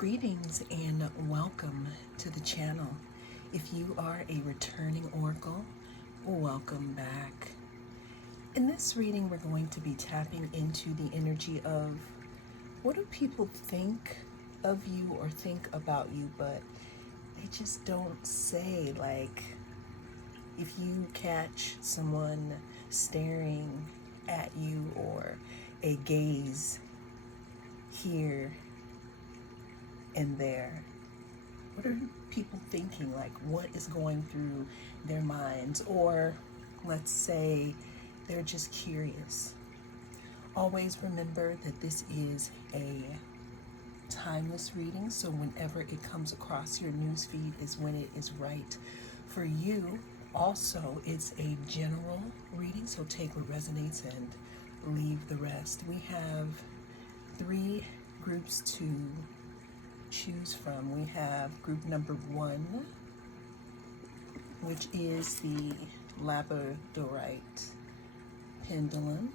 Greetings and welcome to the channel. If you are a returning oracle, welcome back. In this reading, we're going to be tapping into the energy of what do people think of you or think about you, but they just don't say. Like, if you catch someone staring at you or a gaze here and there, what are people thinking? Like, what is going through their minds? Or let's say they're just curious. Always remember that this is a timeless reading, so whenever it comes across your newsfeed is when it is right for you. Also, it's a general reading, so take what resonates and leave the rest. We have 3 groups to choose from. We have group number 1, which is the Labradorite pendulum.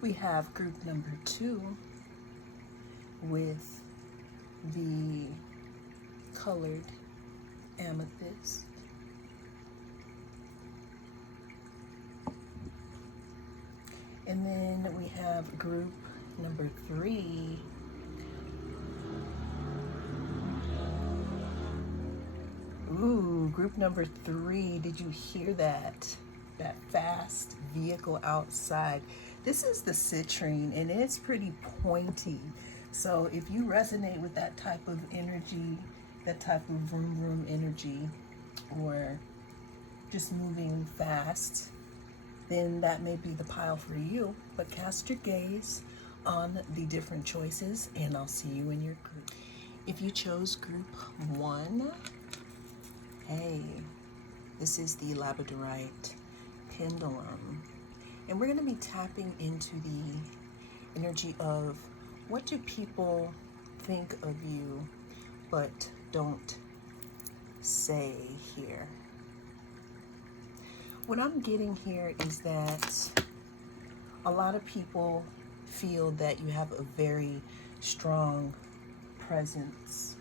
We have group number 2 with the colored amethyst. And then we have group number 3 group number 3, did you hear that? That fast vehicle outside. This is the citrine, and it's pretty pointy. So if you resonate with that type of energy, that type of vroom vroom energy, or just moving fast, then that may be the pile for you. But cast your gaze on the different choices, and I'll see you in your group. If you chose group 1, hey, this is the Labradorite pendulum. And we're going to be tapping into the energy of what do people think of you but don't say here. What I'm getting here is that a lot of people feel that you have a very strong presence.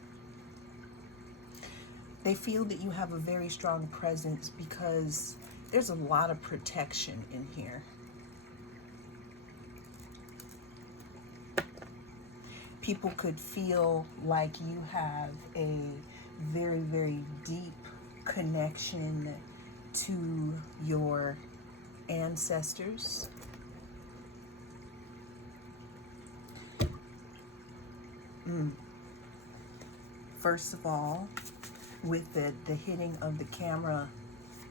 They feel that you have a very strong presence because there's a lot of protection in here. People could feel like you have a very, very deep connection to your ancestors. First of all, with the hitting of the camera,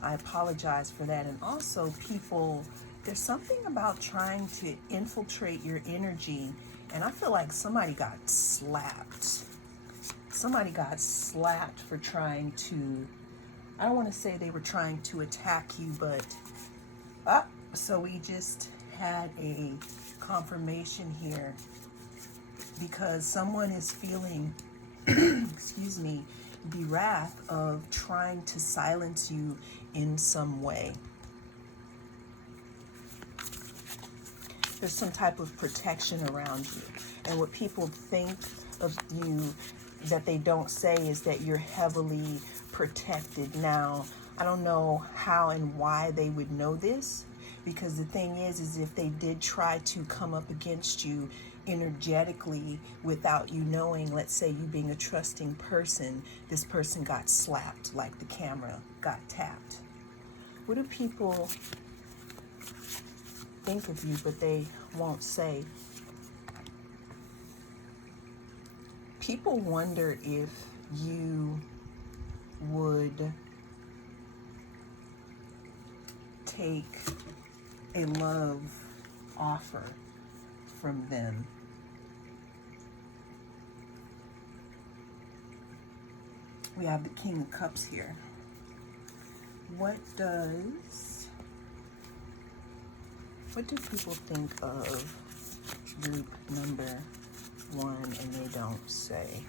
I apologize for that. And also, people, there's something about trying to infiltrate your energy, and I feel like somebody got slapped. Somebody got slapped for trying to, I don't want to say they were trying to attack you, but so we just had a confirmation here because someone is feeling excuse me, the wrath of trying to silence you in some way. There's some type of protection around you. And what people think of you that they don't say is that you're heavily protected. Now, I don't know how and why they would know this, because the thing is if they did try to come up against you energetically without you knowing, let's say you being a trusting person, this person got slapped, like the camera got tapped. What do people think of you but they won't say? People wonder if you would take a love offer from them. We have the King of Cups here. What do people think of group number 1 and they don't say?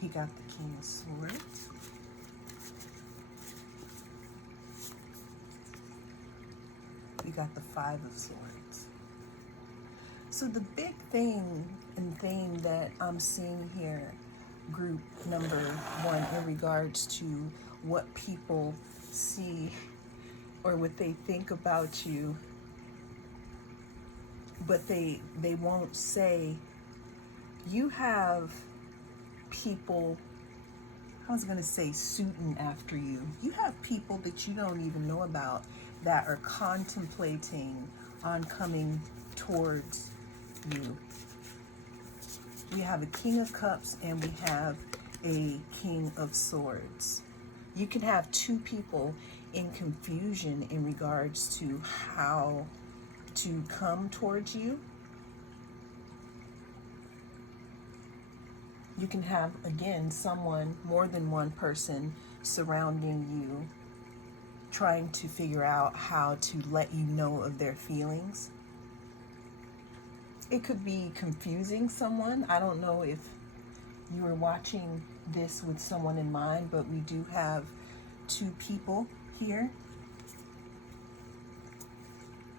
He got the King of Swords. got the Five of Swords. So the big thing and theme that I'm seeing here, group number one, in regards to what people see or what they think about you, but they won't say, you have people, I was going to say suiting after you. You have people that you don't even know about that are contemplating on coming towards you. We have a King of Cups and we have a King of Swords. You can have two people in confusion in regards to how to come towards you. You can have, again, someone, more than one person surrounding you, trying to figure out how to let you know of their feelings. It could be confusing someone. I don't know if you are watching this with someone in mind, but we do have two people here.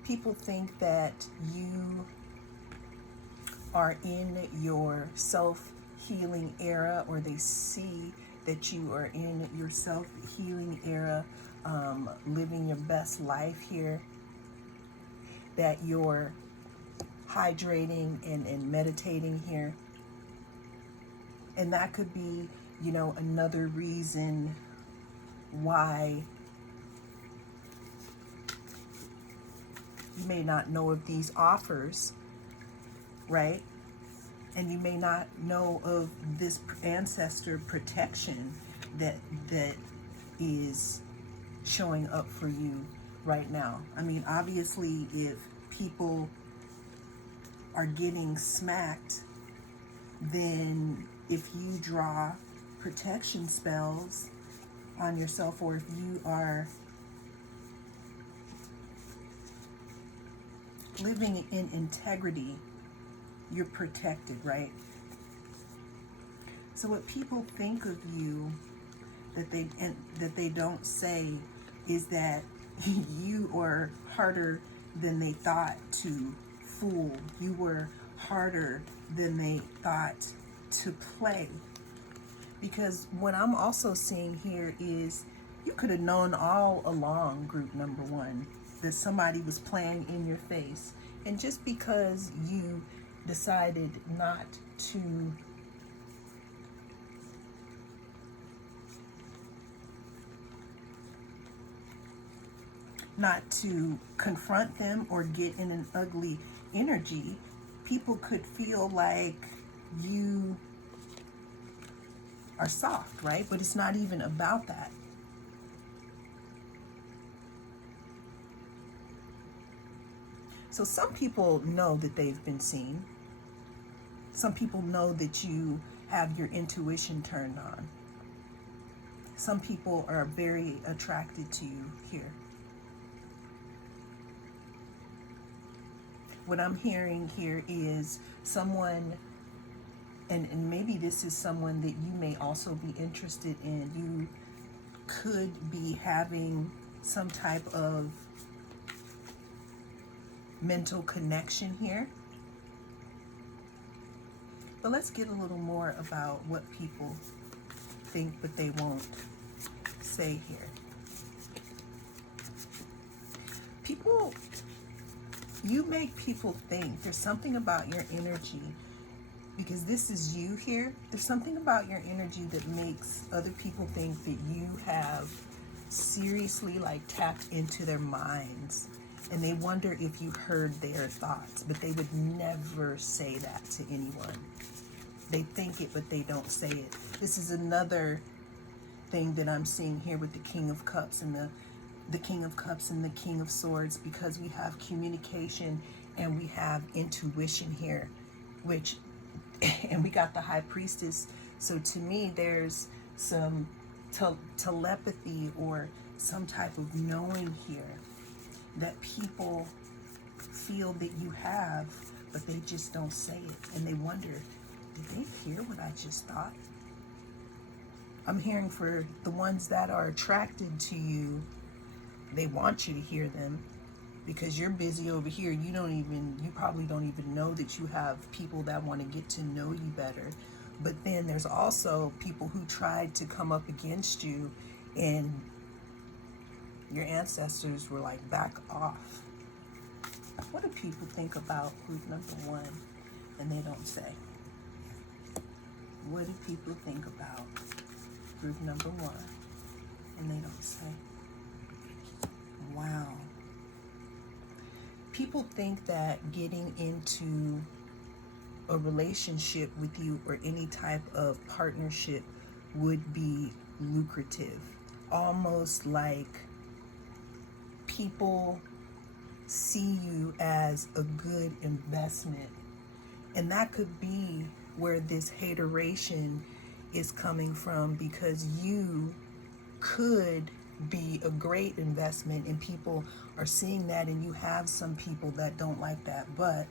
People think that you are in your self-healing era, or they see that you are in your self-healing era, living your best life here, that you're hydrating and meditating here. And that could be, you know, another reason why you may not know of these offers, right? And you may not know of this ancestor protection that is showing up for you right now. I mean, obviously, if people are getting smacked, then if you draw protection spells on yourself, or if you are living in integrity, you're protected, right? So what people think of you that they don't say is that you are harder than they thought to fool. You were harder than they thought to play. Because what I'm also seeing here is you could have known all along, group number one, that somebody was playing in your face. And just because you decided not to confront them or get in an ugly energy, people could feel like you are soft, right? But it's not even about that. So some people know that they've been seen. Some people know that you have your intuition turned on. Some people are very attracted to you here. What I'm hearing here is someone, and maybe this is someone that you may also be interested in. You could be having some type of mental connection here. But let's get a little more about what people think but they won't say here. You make people think. There's something about your energy, because this is you here. There's something about your energy that makes other people think that you have seriously tapped into their minds, and they wonder if you heard their thoughts, but they would never say that to anyone. They think it, but they don't say it. This is another thing that I'm seeing here with the King of Cups and the King of Cups and the King of Swords, because we have communication and we have intuition here, and we got the High Priestess. So to me, there's some telepathy or some type of knowing here that people feel that you have, but they just don't say it. And they wonder, did they hear what I just thought? I'm hearing for the ones that are attracted to you, they want you to hear them. because you're busy over here. You probably don't even know that you have people that want to get to know you better. But then there's also people who tried to come up against you, and your ancestors were like, back off. What do people think about group number one and they don't say? What do people think about group number one and they don't say? Wow. People think that getting into a relationship with you or any type of partnership would be lucrative. Almost like people see you as a good investment. And that could be where this hateration is coming from, because you could be a great investment and people are seeing that, and you have some people that don't like that, but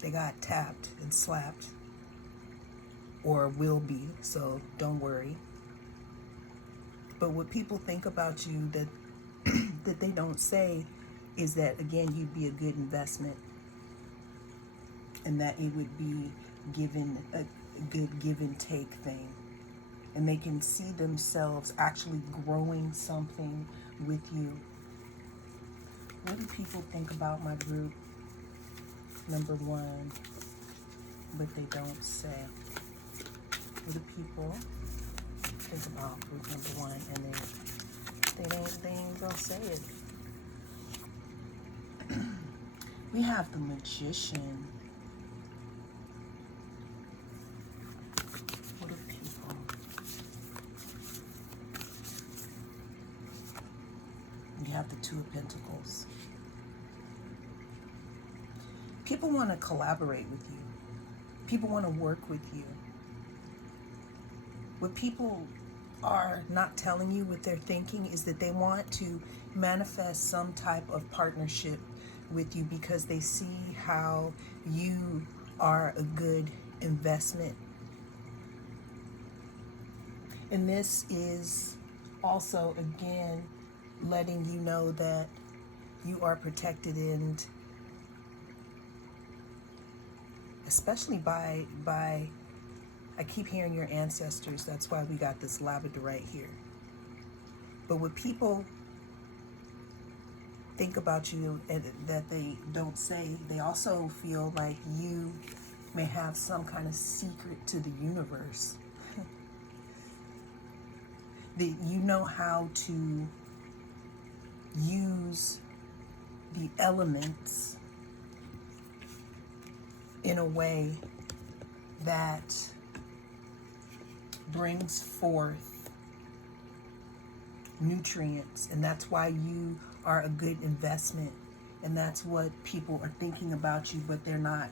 they got tapped and slapped, or will be, so don't worry. But what people think about you that that they don't say is that, again, you'd be a good investment, and that it would be given a good give and take thing, and they can see themselves actually growing something with you. What do people think about my group number one, but they don't say? What do people think about group number one and they ain't gonna say it? We have the Magician. What do people? We have the Two of Pentacles. People want to collaborate with you. People want to work with you. What people are not telling you, what they're thinking, is that they want to manifest some type of partnership with you because they see how you are a good investment. And this is also, again, letting you know that you are protected, and especially by I keep hearing your ancestors. That's why we got this labradorite here. But what people think about you and that they don't say, they also feel like you may have some kind of secret to the universe. That you know how to use the elements in a way that brings forth nutrients, and that's why you are a good investment, and that's what people are thinking about you, but they're not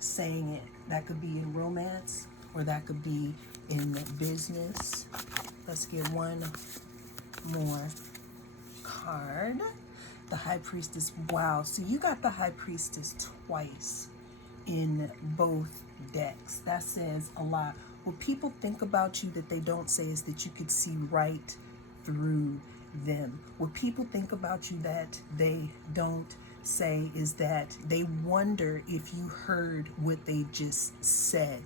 saying it. That could be in romance, or that could be in business. Let's get one more card. The High Priestess. Wow, so you got the High Priestess twice in both decks. That says a lot. What people think about you that they don't say is that you could see right through them. What people think about you that they don't say is that they wonder if you heard what they just said.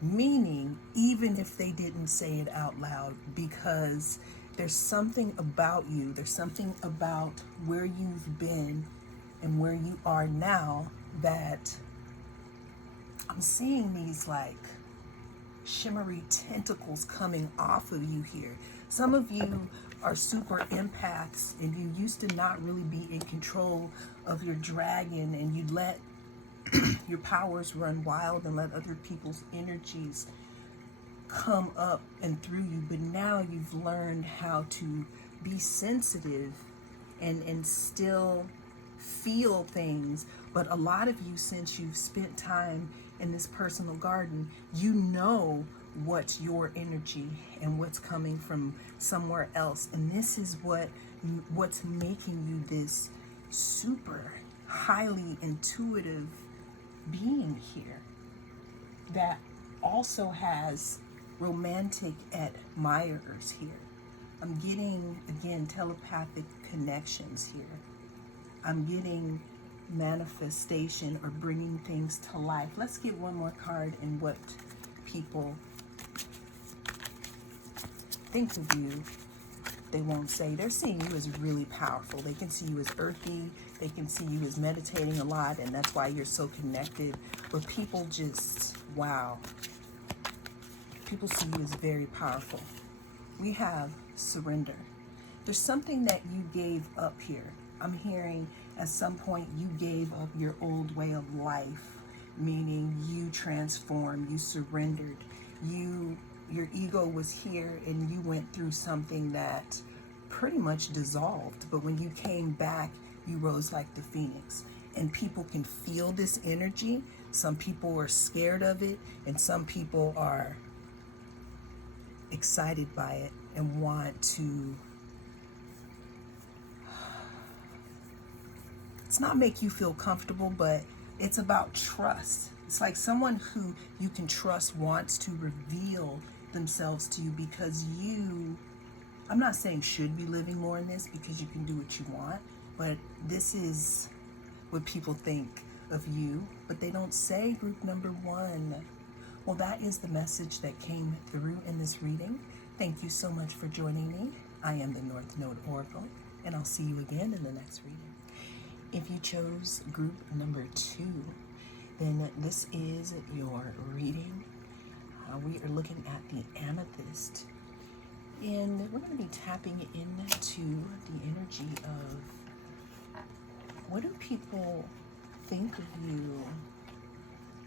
Meaning, even if they didn't say it out loud, because there's something about you, there's something about where you've been and where you are now that I'm seeing these like shimmery tentacles coming off of you here. Some of you are super empaths, and you used to not really be in control of your dragon, and you let your powers run wild and let other people's energies come up and through you. But now you've learned how to be sensitive and still feel things. But a lot of you, since you've spent time in this personal garden, you know what's your energy and what's coming from somewhere else. And this is what's making you this super highly intuitive being here that also has romantic admirers here. I'm getting, again, telepathic connections here. I'm getting manifestation or bringing things to life. Let's get one more card and what people think of you. They won't say. They're seeing you as really powerful. They can see you as earthy. They can see you as meditating a lot, and that's why you're so connected. But people just, wow. People see you as very powerful. We have surrender. There's something that you gave up here. I'm hearing at some point you gave up your old way of life, meaning you transformed, you surrendered, your ego was here and you went through something that pretty much dissolved. But when you came back, you rose like the phoenix. And people can feel this energy. Some people are scared of it, and some people are excited by it and want to, it's not make you feel comfortable, but it's about trust. It's like someone who you can trust wants to reveal themselves to you because you, I'm not saying should be living more in this because you can do what you want, but this is what people think of you, but they don't say group number one. Well, that is the message that came through in this reading. Thank you so much for joining me. I am the North Node Oracle, and I'll see you again in the next reading. If you chose group number 2, then this is your reading. We are looking at the amethyst, and we're going to be tapping into the energy of what do people think of you,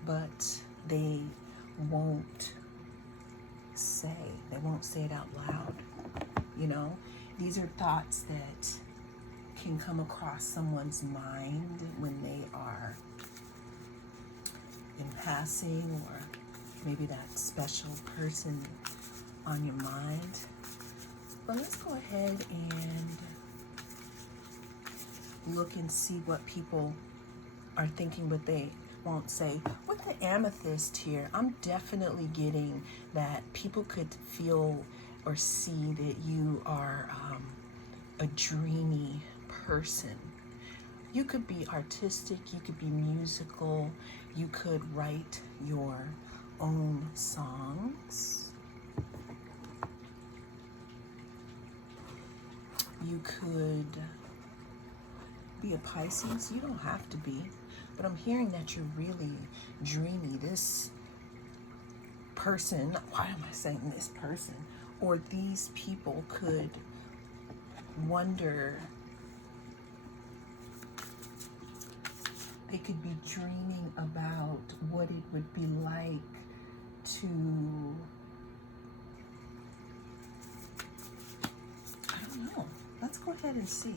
but they won't say. They won't say it out loud. You know, these are thoughts that can come across someone's mind when they are in passing, or maybe that special person on your mind. But let's go ahead and look and see what people are thinking, but they won't say. With the amethyst here, I'm definitely getting that people could feel or see that you are a dreamy person. You could be artistic, you could be musical, you could write your own songs. You could be a Pisces. You don't have to be, but I'm hearing that you're really dreamy. This person, why am I saying this person? Or these people could wonder, they could be dreaming about what it would be like to, I don't know. Let's go ahead and see.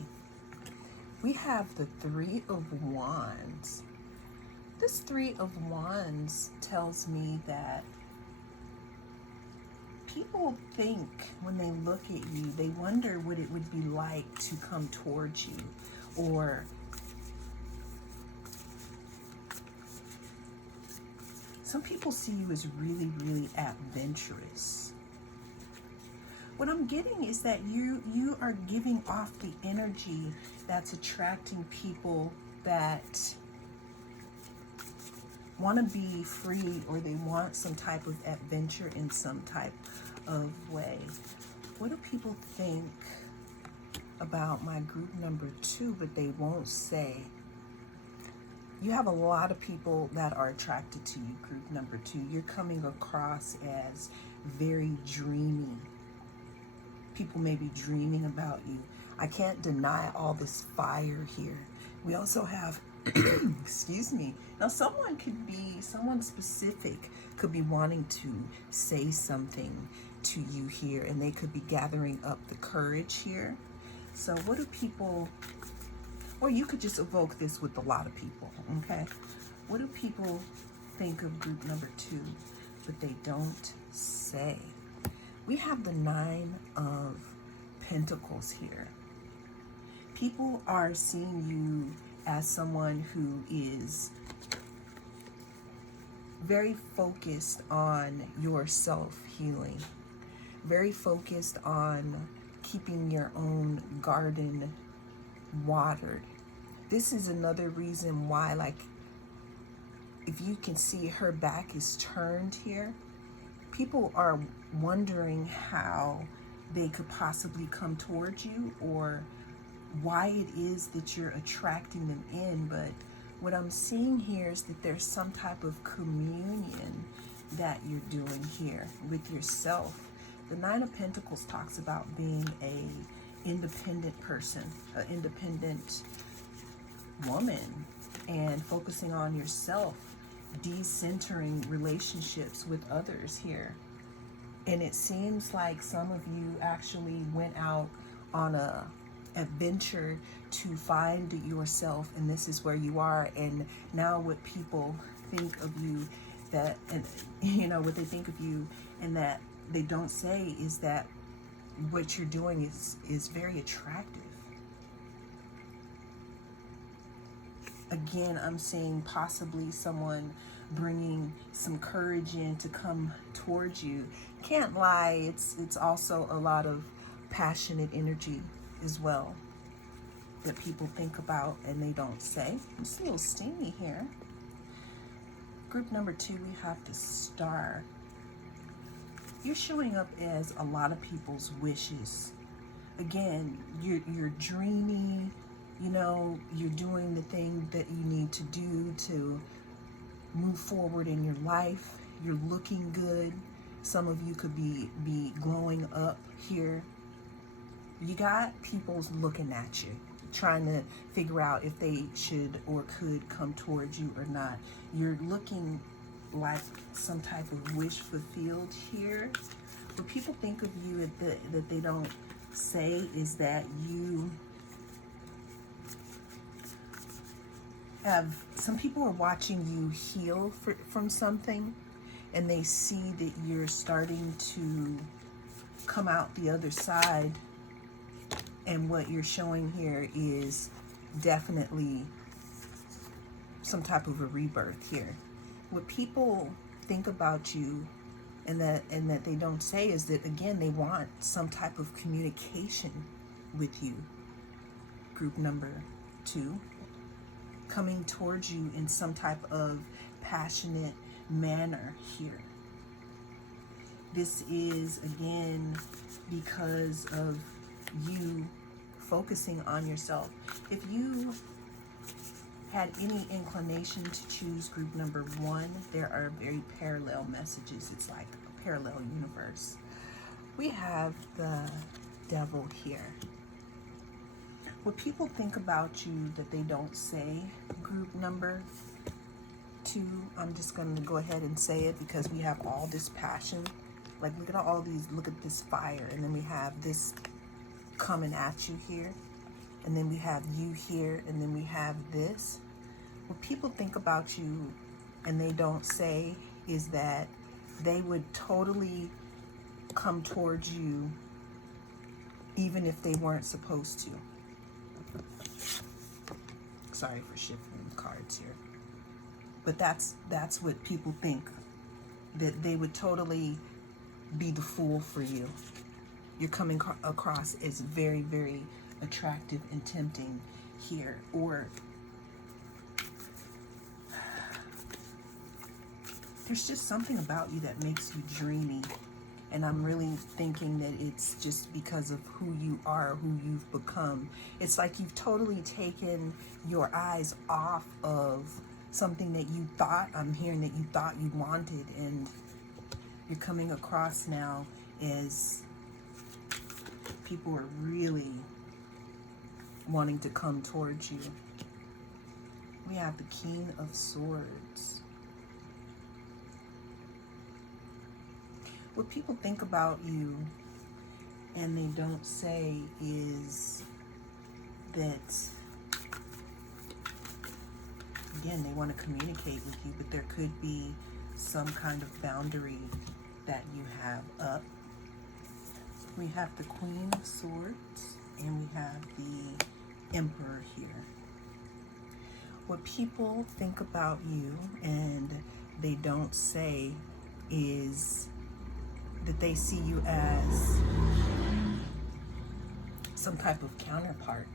We have the Three of Wands. This Three of Wands tells me that people think when they look at you, they wonder what it would be like to come towards you, or some people see you as really, really adventurous. What I'm getting is that you are giving off the energy that's attracting people that want to be free, or they want some type of adventure in some type of way. What do people think about my group number 2, but they won't say? You have a lot of people that are attracted to you, group number 2. You're coming across as very dreamy. People may be dreaming about you. I can't deny all this fire here. We also have, excuse me. Now someone specific could be wanting to say something to you here, and they could be gathering up the courage here. So what do people, or you could just evoke this with a lot of people, okay? What do people think of group number 2, but they don't say? We have the 9 of Pentacles here. People are seeing you as someone who is very focused on your self-healing, very focused on keeping your own garden watered. This is another reason why, like, if you can see her back is turned here, people are wondering how they could possibly come towards you or why it is that you're attracting them in. But what I'm seeing here is that there's some type of communion that you're doing here with yourself. The Nine of Pentacles talks about being a independent person, an independent woman, and focusing on yourself, decentering relationships with others here. And it seems like some of you actually went out on a adventure to find yourself, and this is where you are. And now what people think of you, that, and you know what they think of you and that they don't say, is that what you're doing is very attractive. Again, I'm seeing possibly someone bringing some courage in to come towards you. Can't lie, it's also a lot of passionate energy as well that people think about and they don't say. It's a little steamy here. Group number 2, we have the Star. You're showing up as a lot of people's wishes. Again, you're dreamy, you know, you're doing the thing that you need to do to move forward in your life. You're looking good. Some of you could be glowing up here. You got people looking at you, trying to figure out if they should or could come towards you or not. You're looking like some type of wish fulfilled here. What people think of you that they don't say is that you have, some people are watching you heal from something, and they see that you're starting to come out the other side, and what you're showing here is definitely some type of a rebirth here. What people think about you and that they don't say is that, again, they want some type of communication with you. Group number 2, coming towards you in some type of passionate manner here. This is, again, because of you focusing on yourself. If you had any inclination to choose group number 1, there are very parallel messages. It's like a parallel universe. We have the Devil here. What people think about you that they don't say, group number 2, I'm just going to go ahead and say it because we have all this passion. Like, look at all these, look at this fire, and then we have this coming at you here, and then we have you here, and then we have this. What people think about you and they don't say is that they would totally come towards you even if they weren't supposed to. Sorry for shifting the cards here. But that's what people think, that they would totally be the fool for you. You're coming across as very, very attractive and tempting here. Or there's just something about you that makes you dreamy. And I'm really thinking that it's just because of who you are, who you've become. It's like you've totally taken your eyes off of something that you thought, I'm hearing that you thought you wanted, and you're coming across now as people are really wanting to come towards you. We have the King of Swords. What people think about you and they don't say is that, again, they want to communicate with you, but there could be some kind of boundary that you have up. We have the Queen of Swords and we have the Emperor here. What people think about you and they don't say is that they see you as some type of counterpart.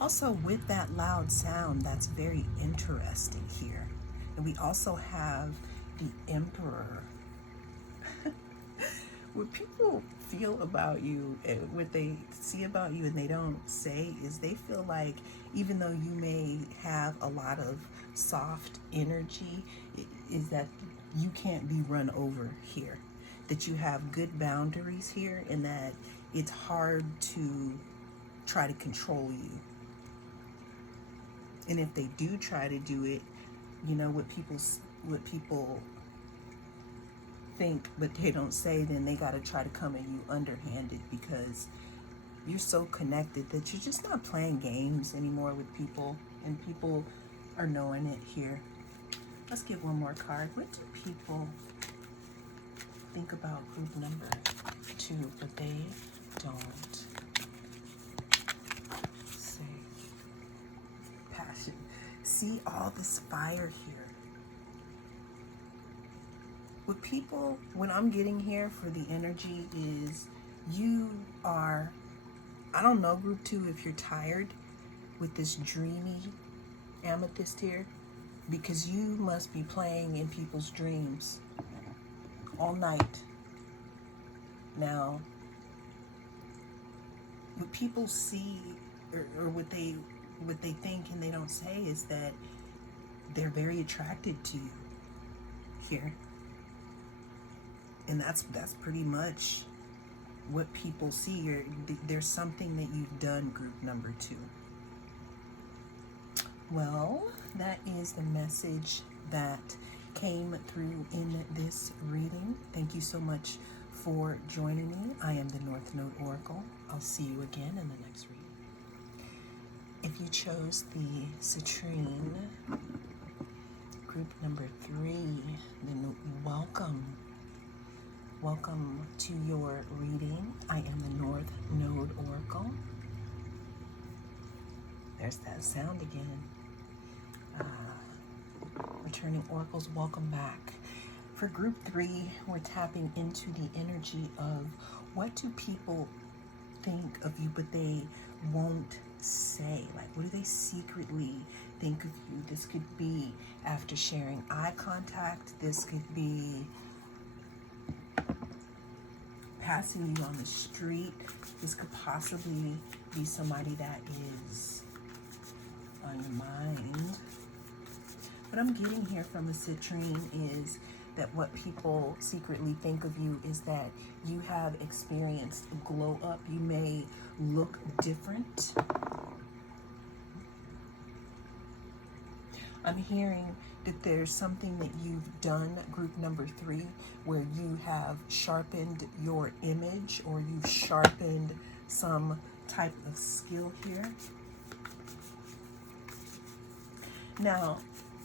Also, with that loud sound, that's very interesting here. And we also have the Emperor. What people feel about you, what they see about you and they don't say, is they feel like even though you may have a lot of soft energy, is that you can't be run over here. That you have good boundaries here, and that it's hard to try to control you. And if they do try to do it, you know, what people think but they don't say, then they got to try to come at you underhanded, because you're so connected that you're just not playing games anymore with people, and people are knowing it here. Let's get one more card. What do people think about group number 2, but they don't say? Passion. See all this fire here. With people, what I'm getting here for the energy is you are, I don't know, group 2, if you're tired with this dreamy amethyst here, because you must be playing in people's dreams all night. Now, what people see, or what they think and they don't say, is that they're very attracted to you here. And that's pretty much what people see. There's something that you've done, group number 2. Well, that is the message that came through in this reading. Thank you so much for joining me. I am the North Node Oracle. I'll see you again in the next reading. If you chose the citrine, group number 3, then welcome. Welcome to your reading. I am the North Node Oracle. There's that sound again. Returning oracles, welcome back. For group 3, we're tapping into the energy of what do people think of you, but they won't say. Like, what do they secretly think of you? This could be after sharing eye contact. This could be passing you on the street. This could possibly be somebody that is on your mind. What I'm getting here from the citrine is that what people secretly think of you is that you have experienced a glow up. You may look different. I'm hearing that there's something that you've done, group number 3, where you have sharpened your image, or you've sharpened some type of skill here. Now,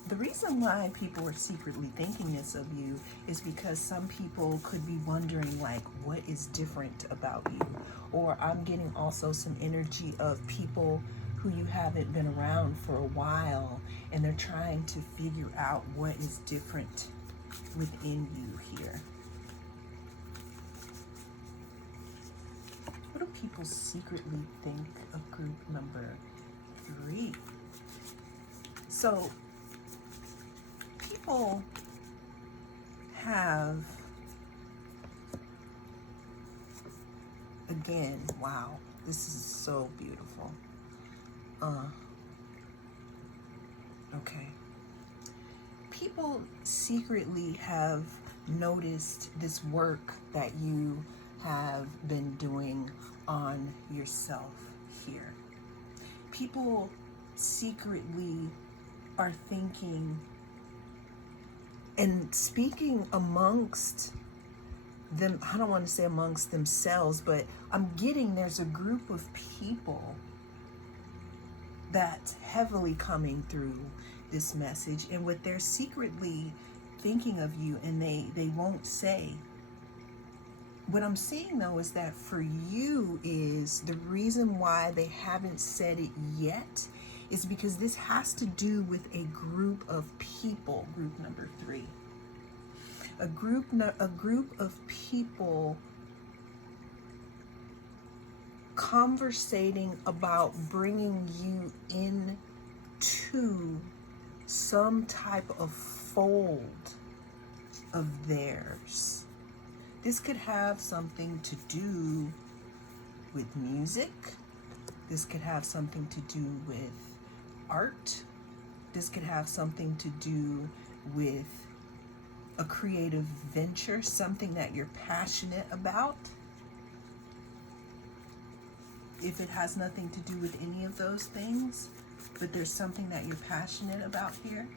the reason why people are secretly thinking this of you is because some people could be wondering, like, what is different about you? Or I'm getting also some energy of people who you haven't been around for a while, and they're trying to figure out what is different within you here. What do people secretly think of group number 3? So, people have, again, wow, this is so beautiful. Okay. People secretly have noticed this work that you have been doing on yourself here. People secretly are thinking and speaking amongst them. I don't want to say amongst themselves, but I'm getting there's a group of people that's heavily coming through this message, and what they're secretly thinking of you, and they won't say. What I'm seeing though is that for you, is the reason why they haven't said it yet is because this has to do with a group of people, group number 3. A group of people conversating about bringing you into some type of fold of theirs. This could have something to do with music. This could have something to do with art. This could have something to do with a creative venture, something that you're passionate about. If it has nothing to do with any of those things, but there's something that you're passionate about here,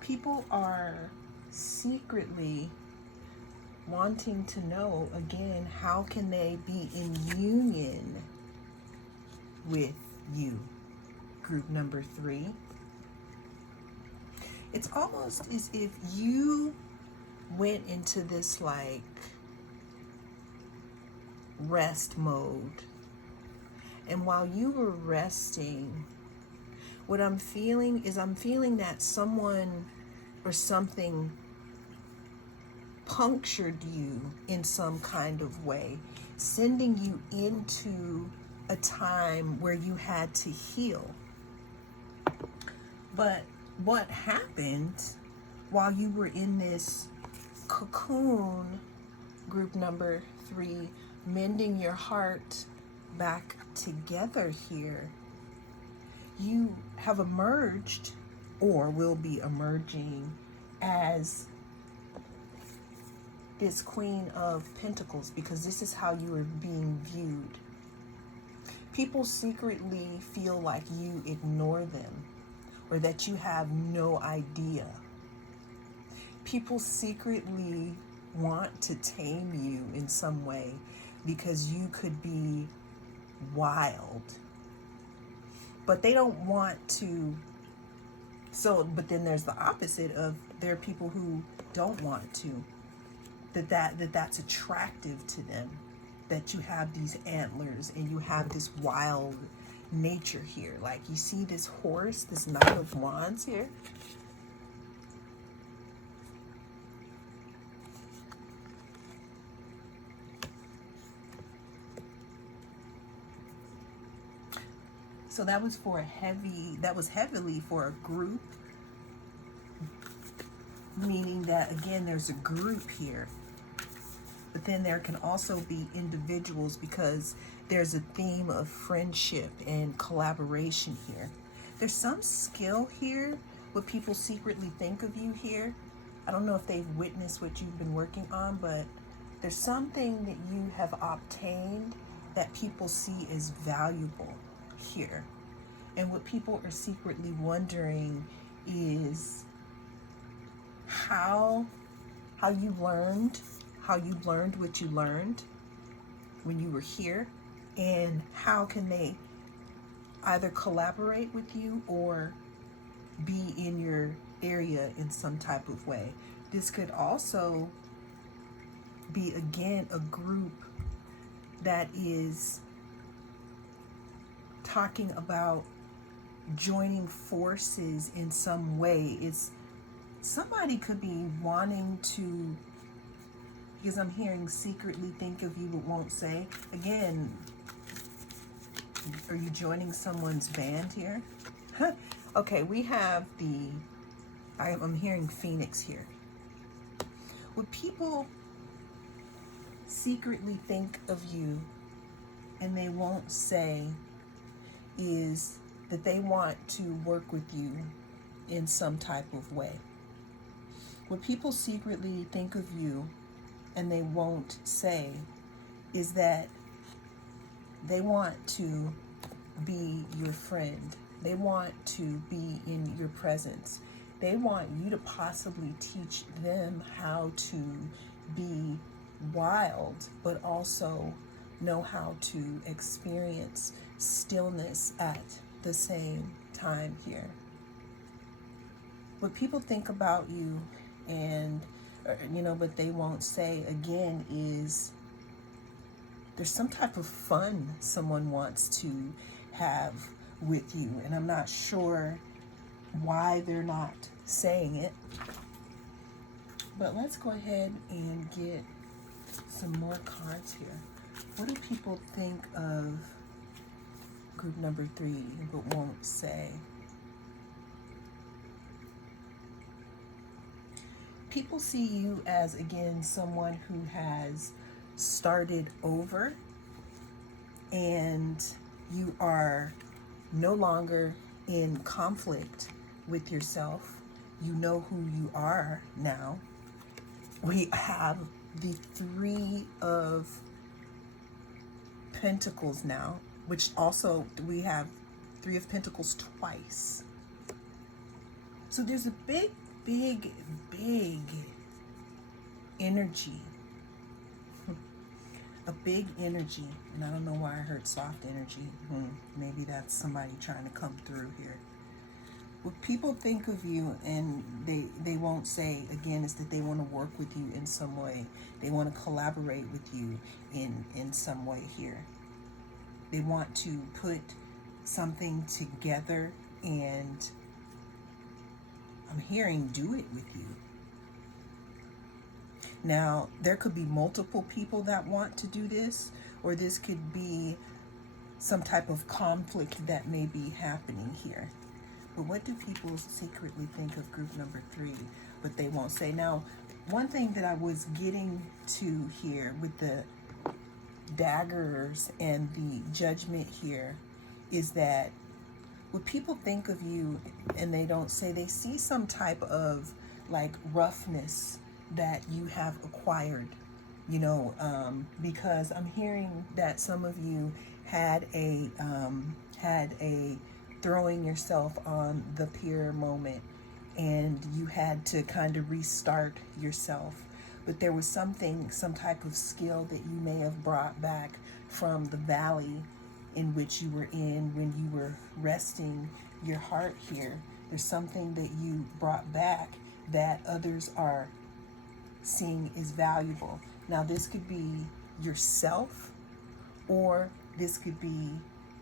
people are secretly wanting to know, again, how can they be in union with you? Group number 3. It's almost as if you went into this like rest mode. And while you were resting, what I'm feeling is that someone or something punctured you in some kind of way, sending you into a time where you had to heal. But what happened while you were in this cocoon, group number 3, mending your heart back together here, you have emerged or will be emerging as this Queen of Pentacles, because this is how you are being viewed. People secretly feel like you ignore them or that you have no idea. People secretly want to tame you in some way because you could be wild. But they don't want to. But then there's the opposite of, there are people who don't want to. That's attractive to them, that you have these antlers and you have this wild nature here. Like you see this horse, this Knight of Wands here. So that was heavily for a group, meaning that again there's a group here. But then there can also be individuals, because there's a theme of friendship and collaboration here. There's some skill here, what people secretly think of you here. I don't know if they've witnessed what you've been working on, but there's something that you have obtained that people see as valuable here. And what people are secretly wondering is how you learned what you learned when you were here, and how can they either collaborate with you or be in your area in some type of way. This could also be, again, a group that is talking about joining forces in some way. It's somebody could be wanting to, because I'm hearing secretly think of you but won't say. Again, are you joining someone's band here? Okay, we have I'm hearing Phoenix here. What people secretly think of you and they won't say is that they want to work with you in some type of way. What people secretly think of you and they won't say is that they want to be your friend. They want to be in your presence. They want you to possibly teach them how to be wild, but also know how to experience stillness at the same time here. What people think about you and but they won't say, again, is there's some type of fun someone wants to have with you, and I'm not sure why they're not saying it. But let's go ahead and get some more cards here. What do people think of group number 3 but won't say? People see you as, again, someone who has started over, and you are no longer in conflict with yourself. You know who you are now. We have the 3 of Pentacles now, which also we have 3 of Pentacles twice. So there's a big energy. A big energy. And I don't know why I heard soft energy. Maybe that's somebody trying to come through here. What people think of you, and they won't say, again, is that they want to work with you in some way. They want to collaborate with you in some way here. They want to put something together, and I'm hearing do it with you. Now, there could be multiple people that want to do this, or this could be some type of conflict that may be happening here. But what do people secretly think of group number 3, but they won't say? Now, one thing that I was getting to here with the daggers and the judgment here is that what people think of you and they don't say, they see some type of like roughness that you have acquired, you know, because I'm hearing that some of you had a throwing yourself on the pier moment, and you had to kind of restart yourself. But there was some type of skill that you may have brought back from the valley in which you were in when you were resting your heart here. There's something that you brought back that others are seeing is valuable. Now, this could be yourself, or this could be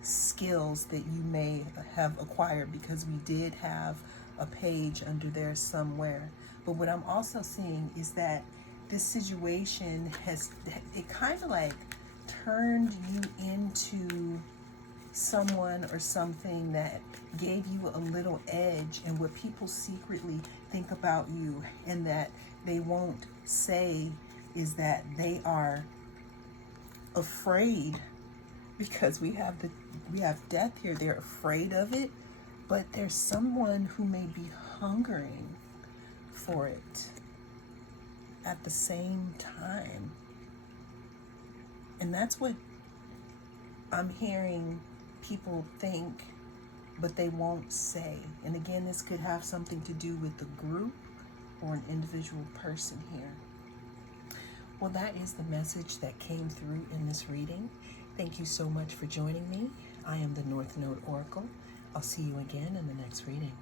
skills that you may have acquired, because we did have a page under there somewhere. But what I'm also seeing is that this situation it kind of like turned you into someone or something that gave you a little edge, and what people secretly think about you and that they won't say is that they are afraid, because we have death here. They're afraid of it, but there's someone who may be hungering for it at the same time. And that's what I'm hearing people think, but they won't say. And again, this could have something to do with the group or an individual person here. Well, that is the message that came through in this reading. Thank you so much for joining me. I am the North Node Oracle. I'll see you again in the next reading.